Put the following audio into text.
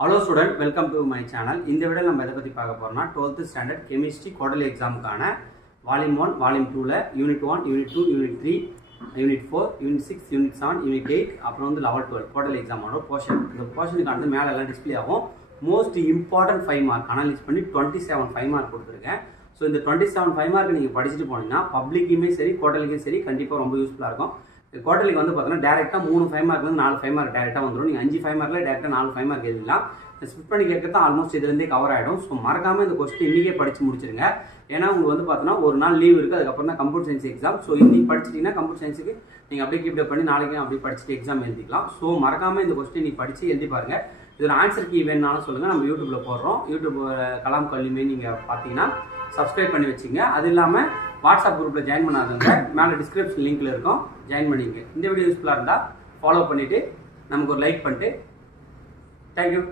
Hello student, welcome to my channel. இந்த வீடியோல நம்ம எதை பத்தி பார்க்க போறோம்னா 12th standard chemistry quarterly examக்கான volume 1, volume 2ல unit 1, unit 2, unit 3, unit 4, unit 6, unit 7, unit 8 அப்புறம் வந்து level 12 quarterly exam ஓட portion. இந்த portionக்கு வந்து மேல எல்லாம் டிஸ்ப்ளே ஆகும். Most important 5 mark அனலைஸ் பண்ணி 27 5 mark கொடுத்திருக்கேன். சோ இந்த 27 5 mark நீங்க படிச்சிட்டு போனீங்கன்னா பப்ளிக்குமே சரி குவார்ட்டர்லிக்கும் சரி கண்டிப்பா ரொம்ப யூஸ்ஃபுல்லா இருக்கும். குவார்ட்டர்லிக்கு வந்து பார்த்தீங்கன்னா டைரக்டா 3 5 மார்க்ல இருந்து 4 5 மார்க் டைரக்டா வந்துரும். நீங்க 5 5 மார்க்ல டைரக்டா 4 5 மார்க் எழுதலாம். ஸ்பிட் பண்ணி கேட்கறது ஆல்மோஸ்ட் இதுல இருந்தே கவர் ஆயிடும். சோ மறக்காம இந்த क्वेश्चन இன்னைக்கே படிச்சு முடிச்சிருங்க. ஏன்னா உங்களுக்கு வந்து பார்த்தீங்கன்னா ஒரு நாள் லீவ் இருக்கு, அதுக்கு அப்புறம் தான் கம்ப்யூட்டர் சயின்ஸ் எக்ஸாம். சோ இன்னைக்கு படிச்சிட்டீங்கன்னா கம்ப்யூட்டர் சயின்ஸ்க்கு நீங்க அப்படியே கீப் அப் பண்ணி நாளைக்கு அப்படியே படிச்சுட்டு எக்ஸாம் எழுதிக்கலாம். சோ மறக்காம இந்த क्वेश्चन நீங்க படிச்சு எழுதி பாருங்க. இதோட ஆன்சர் கீ வேணும்னாலும் சொல்லுங்க, நம்ம யூடியூப்ல போடுறோம். யூடியூப் கலாம் கல்விமே நீங்க பாத்தீங்கன்னா சப்ஸ்கிரைப் பண்ணி வச்சுங்க. அது இல்லாம வாட்ஸ்அப் குரூப்ல ஜாயின் பண்ணாதவங்க மேல டிஸ்கிரிப்ஷன் லிங்க்ல இருக்கும், ஜாயின் பண்ணிங்க. இந்த வீடியோ யூஸ்ஃபுல்லா இருந்தா ஃபாலோ பண்ணிட்டு நமக்கு ஒரு லைக் பண்ணிட்டு தேங்க்யூ.